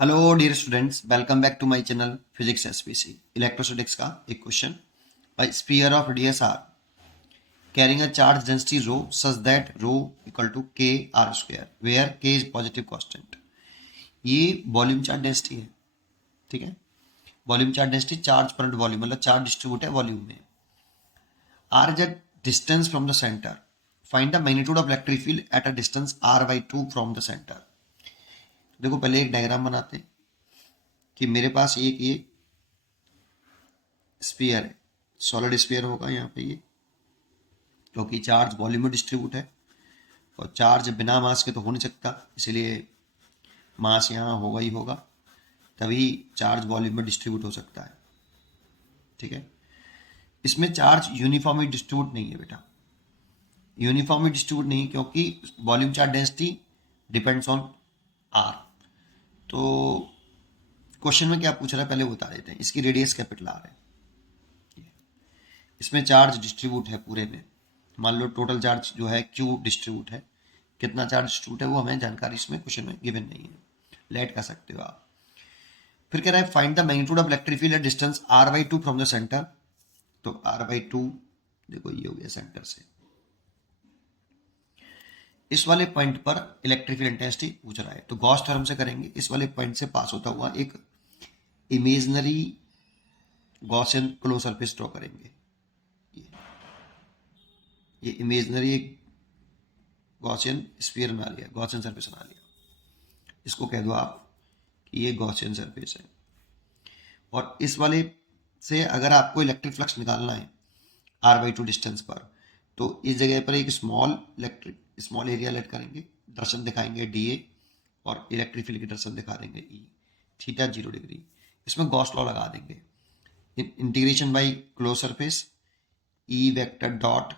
Hello dear students, welcome back to my channel physics SPC. Electrostatics का एक question. A sphere of radius R carrying a charge density rho such that rho equal to K R square where K is positive constant. ये volume charge density है, ठीक है। Volume charge density charge पर volume, मतलब charge distribute है volume में। R is a distance from the centre. Find the magnitude of electric field at a distance R by two from the centre. देखो पहले एक डायग्राम बनाते हैं कि मेरे पास एक ये स्फीयर है, सॉलिड स्फीयर होगा यहाँ पे ये, क्योंकि चार्ज वॉल्यूम में डिस्ट्रीब्यूट है और चार्ज बिना मास के तो हो नहीं सकता, इसलिए मास यहाँ होगा ही होगा, तभी चार्ज वॉल्यूम में डिस्ट्रीब्यूट हो सकता है, ठीक है। इसमें चार्ज यूनिफॉर्मली डिस्ट्रीब्यूट नहीं है बेटा, यूनिफॉर्मली डिस्ट्रीब्यूट नहीं, क्योंकि volume charge density depends on R. तो क्वेश्चन में क्या पूछ रहा है पहले बता देते हैं। इसकी रेडियस कैपिटल आर है, इसमें चार्ज डिस्ट्रीब्यूट है पूरे में। मान लो टोटल चार्ज जो है क्यू डिस्ट्रीब्यूट है, कितना चार्ज डिस्ट्रीब्यूट है वो हमें जानकारी इसमें क्वेश्चन में गिवन नहीं है, लेट कर सकते हो आप। फिर कह रहा है find the magnitude of electric field at distance R by two from the centre. तो आर बाई टू देखो ये हो गया सेंटर से, इस वाले पॉइंट पर इलेक्ट्रिक फील्ड इंटेंसिटी पूछ रहा है, तो गॉस थ्योरम से करेंगे। इस वाले पॉइंट से पास होता हुआ एक imaginary Gaussian close surface draw करेंगे। ये इमेजनरी एक गॉसियन स्फीयर बना लिया, गॉसियन सरफेस बना लिया, इसको कह दो आप कि ये गॉसियन सरफेस है। और इस वाले से अगर आपको इलेक्ट्रिक फ्लक्स निकालना है आर बाई टू डिस्टेंस पर, तो इस जगह पर एक स्मॉल एरिया लेट करेंगे, दर्शन दिखाएंगे डी ए, और इलेक्ट्रिक फील्ड की दर्शन दिखा देंगे ई, थीटा 0 डिग्री। इसमें गॉस लॉ लगा देंगे, integration by close surface E vector dot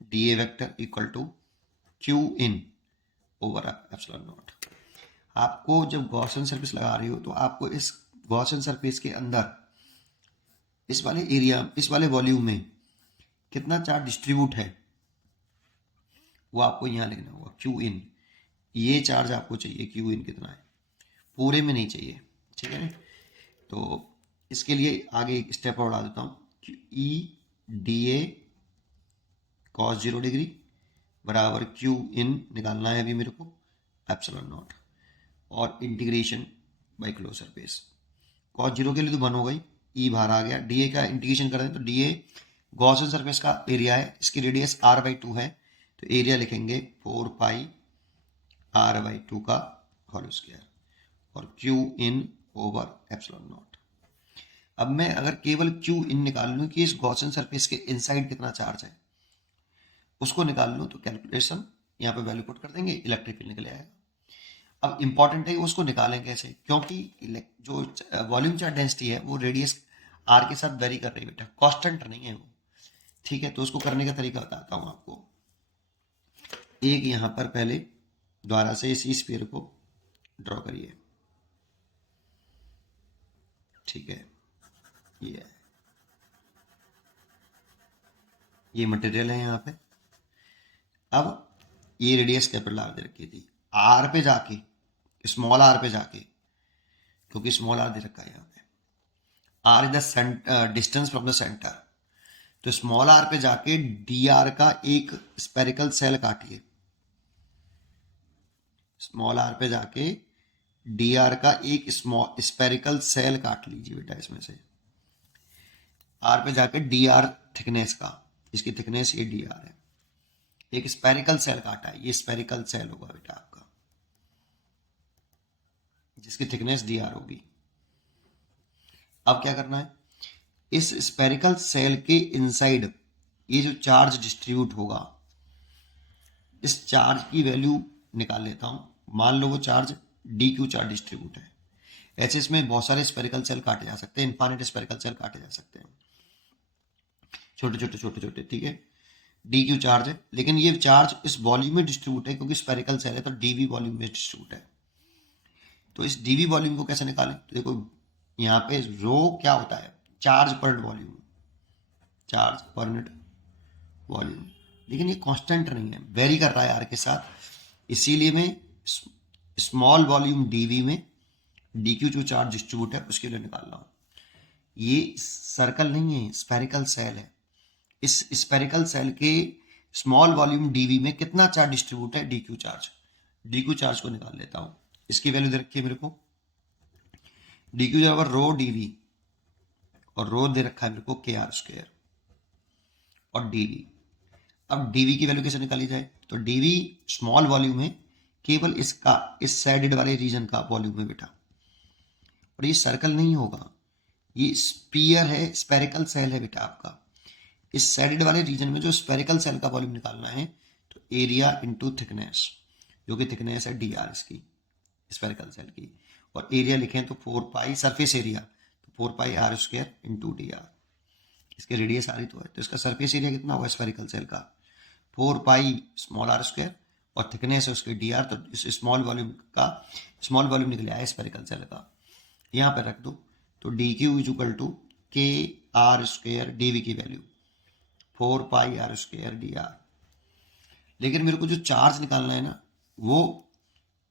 D A vector equal to Q in over epsilon naught. आपको जब गॉसियन सरफेस लगा रहे हो तो आपको इस गॉसियन सरफेस के अंदर इस वाले एरिया, इस वाले वॉल्यूम में कितना चार्ज डिस्ट्रीब्यूट है वो आपको यहाँ लिखना होगा, क्यू इन। ये चार्ज आपको चाहिए, क्यू इन कितना है, पूरे में नहीं चाहिए, ठीक है। तो इसके लिए आगे एक स्टेप और बढ़ा देता हूँ, E D A cos 0 degree बराबर क्यू इन निकालना है अभी मेरे को, एप्सिलॉन नॉट, और integration by close surface. Cos 0 के लिए तो 1 हो गई, ई बाहर आ गया, डी ए का इंटीग्रेशन कर दें तो डी ए गॉसियन सरफेस का एरिया है, इसकी रेडियस आर बाई टू है, तो एरिया लिखेंगे 4 पाई आर बाई टू का होल स्क्वायर, और Q in over epsilon not. अब मैं अगर केवल क्यू इन निकाल लूँ कि इस गॉसियन सरफेस के इनसाइड कितना चार्ज है, उसको निकाल लूँ, तो कैलकुलेशन यहाँ पे वैल्यू पुट कर देंगे, इलेक्ट्रिक फील्ड निकल आएगा। अब इंपॉर्टेंट है उसको निकालें कैसे, क्योंकि जो वॉल्यूम चार्ज डेंसिटी है वो रेडियस आर के साथ वेरी कर रही है बेटा, कांस्टेंट नहीं है वो, ठीक है। तो उसको करने का तरीका बताता हूँ आपको। एक यहाँ पर पहले द्वारा से इस स्फीयर को ड्रॉ करिए, ठीक है। ये मटेरियल है यहाँ पे। अब ये रेडियस कैपिटल आर दे रखी थी, आर पे जाके, स्मॉल आर पे जाके, क्योंकि स्मॉल आर दे रखा है यहाँ पे, R is the distance from the centre, तो स्मॉल आर पे जाके डी आर का एक स्पेरिकल सेल काटिए, स्मॉल आर पे जाके डी आर का एक स्मॉल स्पेरिकल सेल काट लीजिए बेटा, इसमें से आर पे जाके डी आर थिकनेस का, इसकी थिकनेस ये डी आर है, एक स्पेरिकल सेल काटा है, ये स्पेरिकल सेल होगा बेटा आपका, जिसकी थिकनेस डी आर होगी। अब क्या करना है, इस स्पेरिकल सेल के इनसाइड ये जो चार्ज डिस्ट्रीब्यूट होगा, इस चार्ज की वैल्यू निकाल लेता हूं। मान लो वो charge D Q charge distribute है, ऐसे इसमें बहुत सारे स्पेरिकल सेल काटे जा सकते हैं, इनफाइनाइट स्पेरिकल सेल काटे जा सकते हैं, छोटे छोटे छोटे छोटे, ठीक है। डी क्यू चार्ज है, लेकिन ये चार्ज इस वॉल्यूम में डिस्ट्रीब्यूट है, क्योंकि स्पेरिकल सेल है तो डीवी वॉल्यूम में डिस्ट्रीब्यूट है। तो इस डीवी वॉल्यूम को कैसे निकालें, तो देखो यहाँ पे रो क्या होता है, चार्ज पर volume, charge per unit volume, लेकिन ये कांस्टेंट नहीं है, वेरी कर रहा है आर के साथ, इसीलिए मैं स्मॉल वॉल्यूम डीवी में डी क्यू जो चार्ज डिस्ट्रीब्यूट है उसके लिए निकाल रहा हूँ। ये सर्कल नहीं है, स्फेरिकल सेल है। इस स्फेरिकल सेल के स्मॉल वॉल्यूम डीवी में कितना चार्ज डिस्ट्रीब्यूट है, D Q charge. D Q charge को निकाल लेता हूँ। इसकी वैल्यू दे रखी है मेरे को, डी क्यू बराबर रो डीवी, और रो दे रखा है मेरे को के आर स्क्वायर और डीवी। अब डीवी की वैल्यू कैसे निकाली जाए, तो डीवी स्मॉल वॉल्यूम है, केवल इसका इस साइडेड वाले रीजन का वॉल्यूम है बेटा, और ये सर्कल नहीं होगा, ये स्पीयर है, स्पेरिकल सेल है बेटा आपका। इस साइडेड वाले रीजन में जो स्पेरिकल सेल का वॉल्यूम निकालना है, तो एरिया इंटू थिकनेस, जो कि थिकनेस है डी आर इसकी स्पेरिकल सेल की, और एरिया लिखें तो 4 पाई सरफेस एरिया, तो 4 pi are square into d r. इसके रेडियस आर ही तो है, तो इसका सरफेस एरिया कितना होगा स्पेरिकल सेल का, 4 पाई स्मॉल आर स्क्वायर, और थिकनेस है उसके डी आर, तो इस स्मॉल वॉल्यूम निकल आया स्पेरिकल सेल का, यहाँ पर रख दो। तो D Q is equal to K R square D V की value 4 pi are square D R. लेकिन मेरे को जो चार्ज निकालना है ना, वो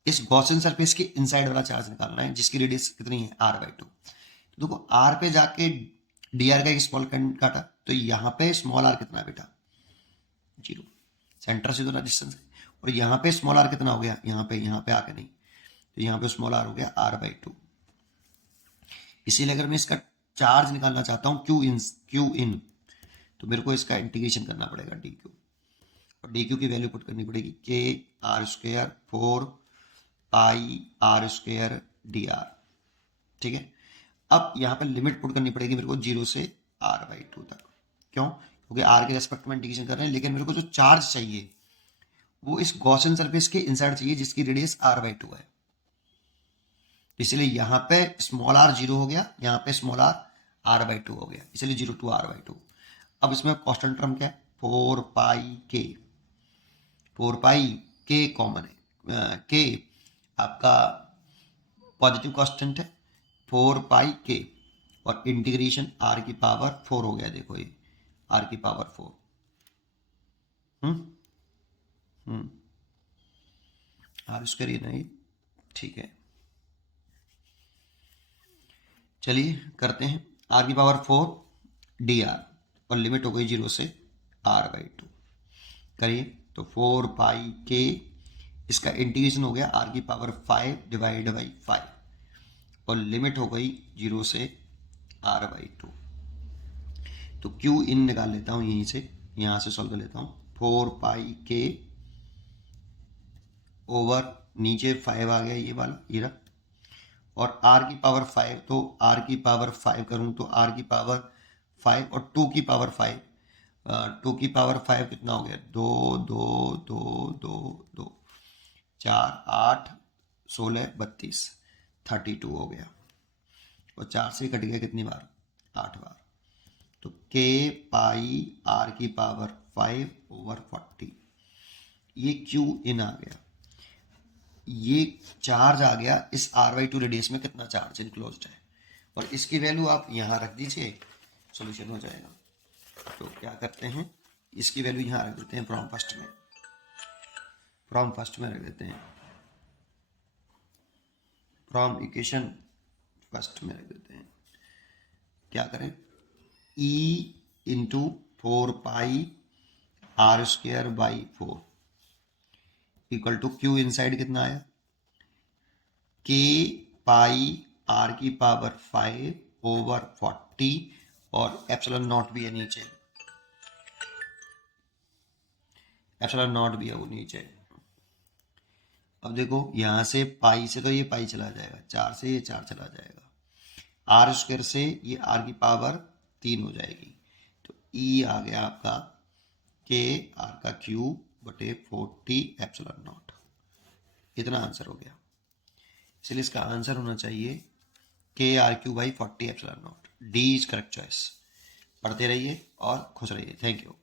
इस गॉसियन सरफेस के इनसाइड वाला चार्ज निकालना है, जिसकी रेडियस कितनी है r/2। तो देखो r पे जाके डी आर का एक स्मॉल काटा, तो यहाँ पे स्मॉल आर कितना बेटा 0, सेंटर से तो डिस्टेंस है, और यहाँ पे स्मॉल आर कितना हो गया, यहाँ पे आके नहीं, तो यहाँ पे स्मॉल आर हो गया r/2। इसीलिए अगर मैं इसका चार्ज निकालना चाहता हूँ क्यू इन, तो मेरे को इसका इंटीग्रेशन करना पड़ेगा डी क्यू, और डी क्यू की वैल्यू पुट करनी पड़ेगी K R square 4 pi are square D R. ठीक है, अब यहाँ पर लिमिट पुट करनी पड़ेगी मेरे को 0 से r/2 तक। क्यों, क्योंकि r के रेस्पेक्ट में इंटीग्रेशन कर रहे हैं, लेकिन मेरे को जो चार्ज चाहिए वो इस गॉसियन सरफेस के इनसाइड चाहिए, जिसकी रेडियस r/2 है। इसलिए यहाँ पे स्मॉल r 0 हो गया, यहाँ पे स्मॉल r r/2 हो गया, इसलिए 0 to r/2। अब इसमें कांस्टेंट टर्म क्या है, 4 पाई के कॉमन है, के आपका पॉजिटिव कांस्टेंट है, 4 पाई के, और इंटीग्रेशन r की पावर 4 हो गया, देखो ये r की पावर 4। r स्क्वायर नहीं, ठीक है, चलिए करते हैं। r की पावर 4 डी आर, और लिमिट हो गई 0 से r/2। करिए, तो 4 पाई के, इसका इंटीग्रेशन हो गया r की पावर 5 डिवाइड बाई 5, और लिमिट हो गई 0 से r/2। तो क्यू इन निकाल लेता हूँ यहीं से, यहाँ से सॉल्व कर लेता हूँ। 4 पाई के ओवर नीचे 5 आ गया, ये वाला ये रहा, और r की पावर 5, तो r की पावर 5 करूँ तो r की पावर 5 और 2 की पावर 5, 2 की पावर 5 कितना हो गया, 2 2 2 2 2 4 8 16 32 32 हो गया, और 4 से कट गया कितनी बार, 8 बार। तो k पाई r की पावर 5 ओवर 40, ये क्यू इन आ गया। ये चार्ज आ गया इस r/2 रेडियस में, कितना चार्ज इनक्लोज्ड है, और इसकी वैल्यू आप यहाँ रख दीजिए, सॉल्यूशन हो जाएगा। तो क्या करते हैं, इसकी वैल्यू यहाँ रख देते हैं, फ्रॉम फर्स्ट में रख देते हैं, फ्रॉम इक्वेशन फर्स्ट में रख देते हैं। क्या करें, e into 4 pi are square by 4 equal to Q inside कितना आया, के पाई आर की पावर 5 ओवर 40, और एप्सिलॉन नॉट भी है नीचे, एप्सिलॉन नॉट भी है वो नीचे। अब देखो यहाँ से पाई से तो ये पाई चला जाएगा, 4 से ये 4 चला जाएगा, आर स्क्वायर से ये आर की पावर 3 हो जाएगी, तो ई आ गया आपका के आर का क्यूब बटे 40 एप्सिलॉन नॉट। इतना आंसर हो गया, इसलिए इसका आंसर होना चाहिए K R Q by 40 epsilon naught. D is correct choice. पढ़ते रहिए और खुश रहिए। Thank you.